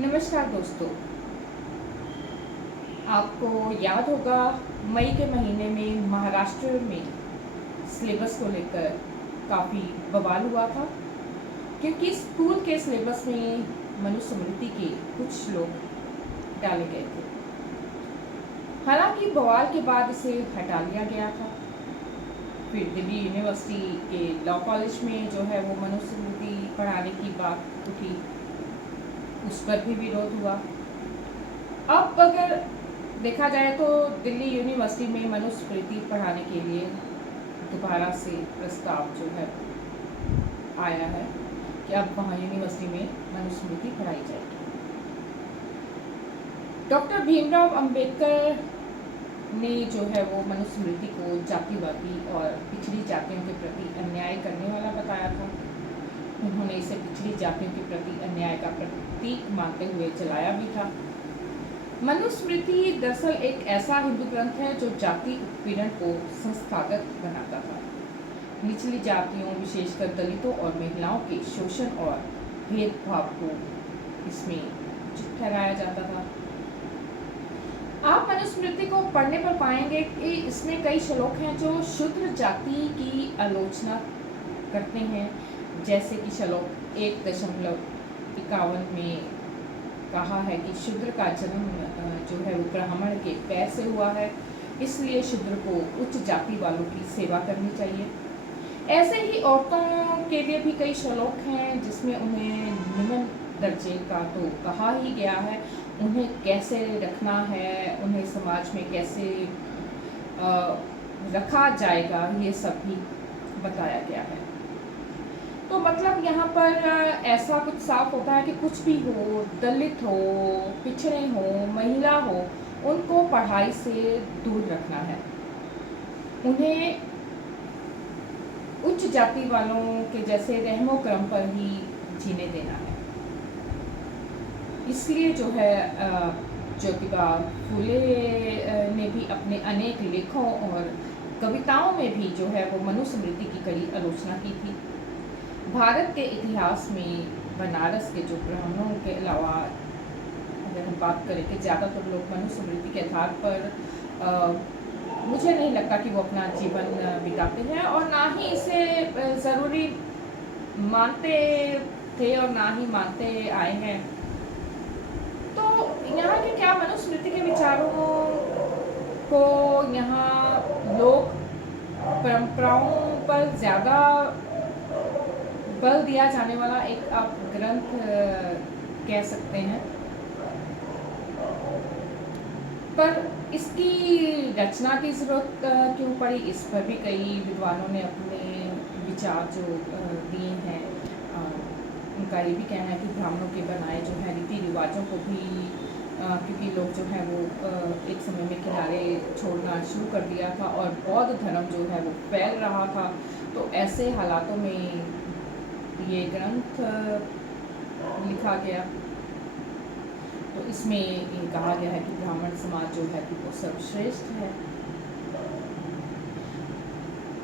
नमस्कार दोस्तों। आपको याद होगा मई के महीने में महाराष्ट्र में सिलेबस को लेकर काफ़ी बवाल हुआ था, क्योंकि स्कूल के सिलेबस में मनुस्मृति के कुछ श्लोक डाले गए थे। हालांकि बवाल के बाद इसे हटा लिया गया था। फिर दिल्ली यूनिवर्सिटी के लॉ कॉलेज में जो है वो मनुस्मृति पढ़ाने की बात उठी, उस पर भी विरोध हुआ। अब अगर देखा जाए तो दिल्ली यूनिवर्सिटी में मनुस्मृति पढ़ाने के लिए दोबारा से प्रस्ताव जो है आया है कि अब वहाँ यूनिवर्सिटी में मनुस्मृति पढ़ाई जाएगी। डॉक्टर भीमराव अंबेडकर ने जो है वो मनुस्मृति को जातिवादी और पिछड़ी जातियों के प्रति अन्याय करने वाला बताया था। उन्होंने इसे पिछड़ी जातियों के प्रति अन्याय का प्रतीक मानते हुए चलाया भी था। मनुस्मृति दरअसल एक ऐसा हिंदू ग्रंथ है जो जाति उत्पीड़न को संस्थागत बनाता था। निचली जातियों, विशेषकर दलितों और महिलाओं के शोषण और भेदभाव को इसमें उचित ठहराया जाता था। आप मनुस्मृति को पढ़ने पर पाएंगे कि इसमें कई श्लोक हैं जो शूद्र जाति की आलोचना करते हैं, जैसे कि श्लोक 1.51 में कहा है कि शूद्र का जन्म जो है वो ब्राह्मण के पैर से हुआ है, इसलिए शूद्र को उच्च जाति वालों की सेवा करनी चाहिए। ऐसे ही औरतों के लिए भी कई श्लोक हैं जिसमें उन्हें निम्न दर्जे का तो कहा ही गया है, उन्हें कैसे रखना है, उन्हें समाज में कैसे रखा जाएगा, ये सब भी बताया गया है। तो मतलब यहाँ पर ऐसा कुछ साफ होता है कि कुछ भी हो, दलित हो, पिछड़े हो, महिला हो, उनको पढ़ाई से दूर रखना है, उन्हें उच्च जाति वालों के जैसे रहमो क्रम पर ही जीने देना है। इसलिए जो है ज्योतिबा फूले ने भी अपने अनेक लेखों और कविताओं में भी जो है वो मनुस्मृति की कड़ी आलोचना की थी। भारत के इतिहास में बनारस के जो ब्राह्मणों के अलावा अगर हम बात करें कि ज़्यादातर लोग मनुस्मृति के आधार पर मुझे नहीं लगता कि वो अपना जीवन बिताते हैं, और ना ही इसे ज़रूरी मानते थे और ना ही मानते आए हैं। तो यहाँ के क्या मनुस्मृति के विचारों को यहाँ लोग परंपराओं पर ज़्यादा बल दिया जाने वाला एक आप ग्रंथ कह सकते हैं, पर इसकी रचना की ज़रूरत क्यों पड़ी, इस पर भी कई विद्वानों ने अपने विचार जो दिए हैं। उनका ये भी कहना है कि ब्राह्मणों के बनाए जो है रीति रिवाजों को भी क्योंकि लोग जो है वो एक समय में किनारे छोड़ना शुरू कर दिया था और बौद्ध धर्म जो है वो फैल रहा था, तो ऐसे हालातों में ये ग्रंथ लिखा गया। तो इसमें ये कहा गया है कि ब्राह्मण समाज जो है वो सर्वश्रेष्ठ है।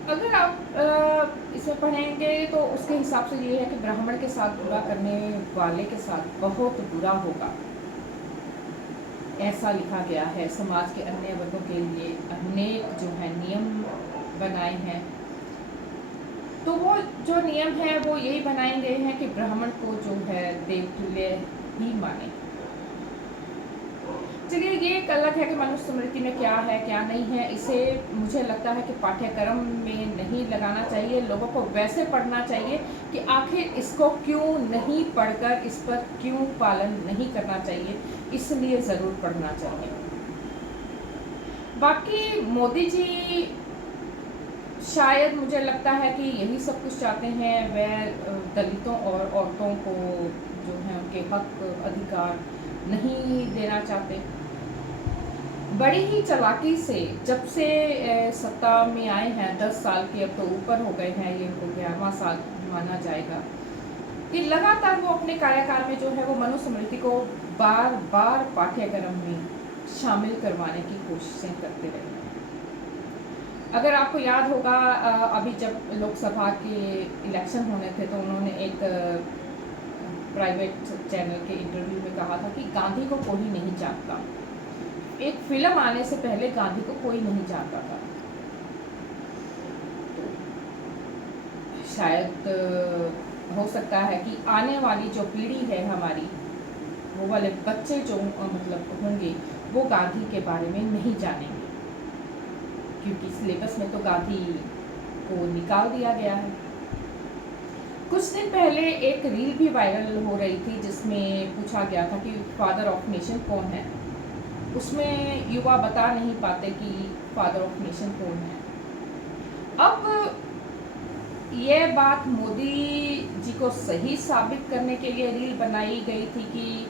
अगर आप इसमें पढ़ेंगे तो उसके हिसाब से ये है कि ब्राह्मण के साथ बुरा करने वाले के साथ बहुत बुरा होगा, ऐसा लिखा गया है। समाज के अन्य वर्गों के लिए अनेक जो है नियम बनाए हैं, तो वो जो नियम है वो यही बनाए गए हैं कि ब्राह्मण को जो है देवतुल्य ही माने। चलिए, ये एक अलग है कि मनुस्मृति में क्या है क्या नहीं है, इसे मुझे लगता है कि पाठ्यक्रम में नहीं लगाना चाहिए। लोगों को वैसे पढ़ना चाहिए कि आखिर इसको क्यों नहीं पढ़कर इस पर क्यों पालन नहीं करना चाहिए, इसलिए ज़रूर पढ़ना चाहिए। बाकी मोदी जी शायद मुझे लगता है कि यही सब कुछ चाहते हैं, वह दलितों और औरतों को जो है उनके हक अधिकार नहीं देना चाहते। बड़ी ही चालाकी से जब से सत्ता में आए हैं, 10 साल के अब तो ऊपर हो गए हैं, ये इनको 11वां साल माना जाएगा, कि लगातार वो अपने कार्यकाल में जो है वो मनुस्मृति को बार बार पाठ्यक्रम में शामिल करवाने की कोशिशें करते रहे। अगर आपको याद होगा अभी जब लोकसभा के इलेक्शन होने थे तो उन्होंने एक प्राइवेट चैनल के इंटरव्यू में कहा था कि गांधी को कोई नहीं जानता। एक फिल्म आने से पहले गांधी को कोई नहीं जानता था। शायद हो सकता है कि आने वाली जो पीढ़ी है हमारी, वो वाले बच्चे जो मतलब होंगे, वो गांधी के बारे में नहीं जानेंगे, क्योंकि सिलेबस में तो गांधी को निकाल दिया गया है। कुछ दिन पहले एक रील भी वायरल हो रही थी जिसमें पूछा गया था कि फादर ऑफ नेशन कौन है। उसमें युवा बता नहीं पाते कि फादर ऑफ नेशन कौन है। अब ये बात मोदी जी को सही साबित करने के लिए रील बनाई गई थी कि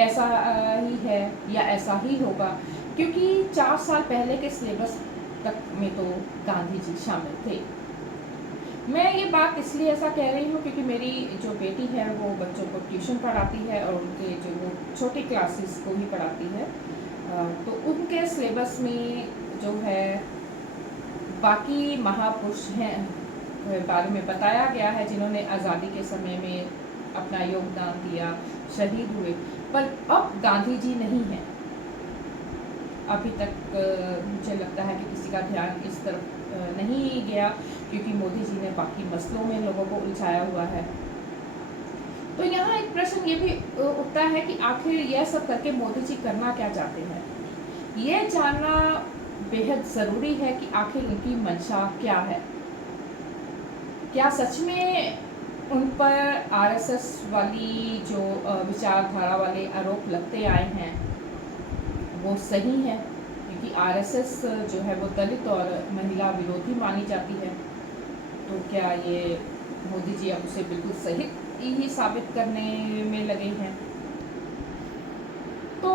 ऐसा ही है या ऐसा ही होगा, क्योंकि 4 साल पहले के सिलेबस तक में तो गांधी जी शामिल थे। मैं ये बात इसलिए ऐसा कह रही हूँ क्योंकि मेरी जो बेटी है वो बच्चों को ट्यूशन पढ़ाती है और उनके जो वो छोटी क्लासेस को ही पढ़ाती है। तो उनके सिलेबस में जो है बाकी महापुरुष हैं बारे में बताया गया है, जिन्होंने आज़ादी के समय में अपना योगदान दिया, शहीद हुए, पर अब गांधी जी नहीं हैं। अभी तक मुझे लगता है कि किसी का ध्यान इस तरफ नहीं गया, क्योंकि मोदी जी ने बाकी मसलों में लोगों को उलझाया हुआ है। तो यहाँ एक प्रश्न ये भी उठता है कि आखिर यह सब करके मोदी जी करना क्या चाहते हैं। ये जानना बेहद ज़रूरी है कि आखिर उनकी मंशा क्या है। क्या सच में उन पर आरएसएस वाली जो विचारधारा वाले आरोप लगते आए हैं वो सही है, क्योंकि आरएसएस जो है वो दलित और महिला विरोधी मानी जाती है। तो क्या ये मोदी जी अब उसे बिल्कुल सही ही साबित करने में लगे हैं। तो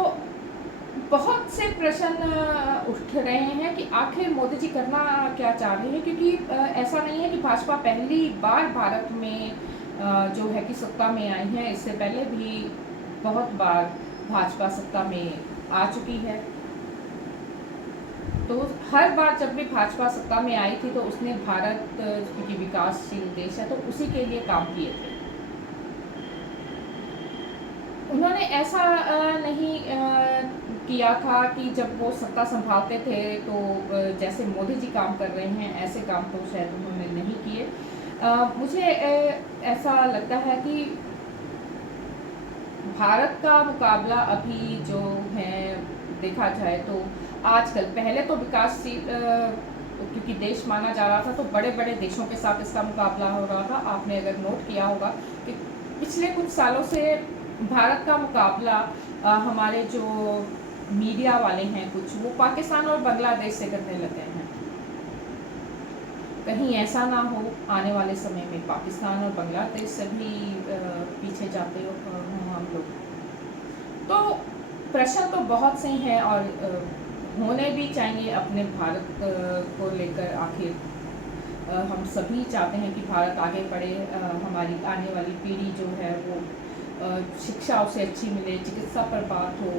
बहुत से प्रश्न उठ रहे हैं कि आखिर मोदी जी करना क्या चाह रहे हैं, क्योंकि ऐसा नहीं है कि भाजपा पहली बार भारत में जो है कि सत्ता में आई है। इससे पहले भी बहुत बार भाजपा सत्ता में आ चुकी है। तो हर बार जब भी भाजपा सत्ता में आई थी तो उसने भारत, क्योंकि विकासशील देश है, तो उसी के लिए काम किए थे। उन्होंने ऐसा नहीं किया था कि जब वो सत्ता संभालते थे तो जैसे मोदी जी काम कर रहे हैं ऐसे काम तो शायद उन्होंने नहीं किए। मुझे ऐसा लगता है कि भारत का मुकाबला अभी जो है देखा जाए तो आजकल, पहले तो विकासशील क्योंकि देश माना जा रहा था तो बड़े बड़े देशों के साथ इसका मुकाबला हो रहा था। आपने अगर नोट किया होगा कि पिछले कुछ सालों से भारत का मुकाबला हमारे जो मीडिया वाले हैं कुछ, वो पाकिस्तान और बांग्लादेश से करने लगे हैं। कहीं ऐसा ना हो आने वाले समय में पाकिस्तान और बांग्लादेश से भी पीछे जाते हो हम लोग। तो प्रश्न तो बहुत से हैं और होने भी चाहिए अपने भारत को लेकर। आखिर हम सभी चाहते हैं कि भारत आगे बढ़े, हमारी आने वाली पीढ़ी जो है वो शिक्षा उसे अच्छी मिले, चिकित्सा पर बात हो,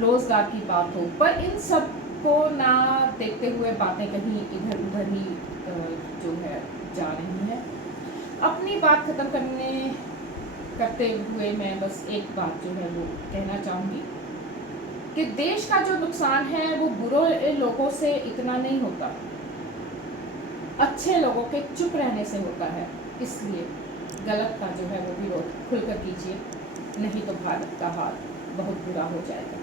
रोजगार की बात हो, पर इन सब को ना देखते हुए बातें कहीं इधर उधर ही जो है जा रही हैं। अपनी बात ख़त्म करते हुए मैं बस एक बात जो है वो कहना चाहूँगी कि देश का जो नुकसान है वो बुरे लोगों से इतना नहीं होता, अच्छे लोगों के चुप रहने से होता है। इसलिए गलत का जो है वो विरोध खुलकर कीजिए, नहीं तो भारत का हाल बहुत बुरा हो जाएगा।